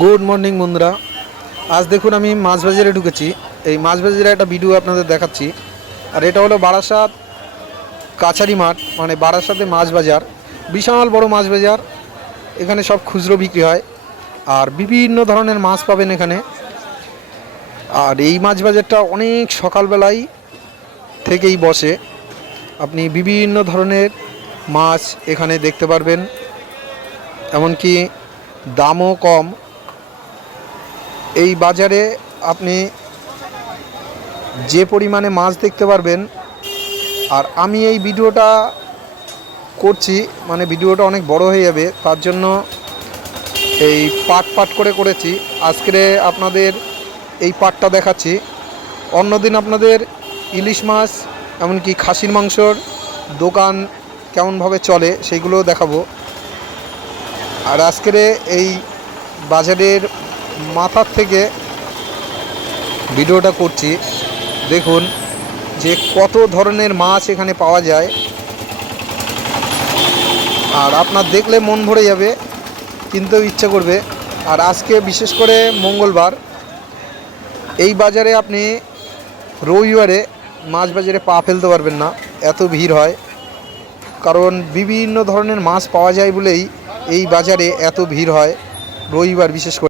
Good morning বন্ধুরা। আজ দেখুন আমি মাছ বাজারে ঢুকেছি। এই মাছ বাজারে একটা ভিডিও আপনাদের দেখাচ্ছি। আর এটা হলো বারাসাত কাছারি মাঠ, মানে বারাসাতে মাছ বাজার। বিশাল বড় মাছ বাজার। এখানে সব খুচরো বিক্রি হয় আর বিভিন্ন ধরনের মাছ পাবেন এখানে। আর এই মাছ বাজারটা অনেক সকালবেলায় থেকেই বসে। আপনি বিভিন্ন ধরনের মাছ এখানে দেখতে পারবেন, এমনকি দামও কম। এই বাজারে আপনি যে পরিমাণে মাছ দেখতে পারবেন। আর আমি এই ভিডিওটা করছি, মানে ভিডিওটা অনেক বড় হয়ে যাবে, তার জন্য এই পাট করে করেছি। আজকে আপনাদের এই পাটটা দেখাচ্ছি, অন্যদিন আপনাদের ইলিশ মাছ এমনকি খাসির মাংসর দোকান কেমনভাবে চলে সেইগুলোও দেখাবো। আর আজকের এই বাজারের মাথার থেকে ভিডিওটা করছি। দেখুন যে কত ধরনের মাছ এখানে পাওয়া যায়, আর আপনার দেখলে মন ভরে যাবে, কিনতেও ইচ্ছা করবে। আর আজকে বিশেষ করে মঙ্গলবার, এই বাজারে আপনি রবিবারে মাছ বাজারে পা ফেলতে পারবেন না, এত ভিড় হয়। কারণ বিভিন্ন ধরনের মাছ পাওয়া যায় বলেই এই বাজারে এত ভিড় হয় রবিবার বিশেষ করে।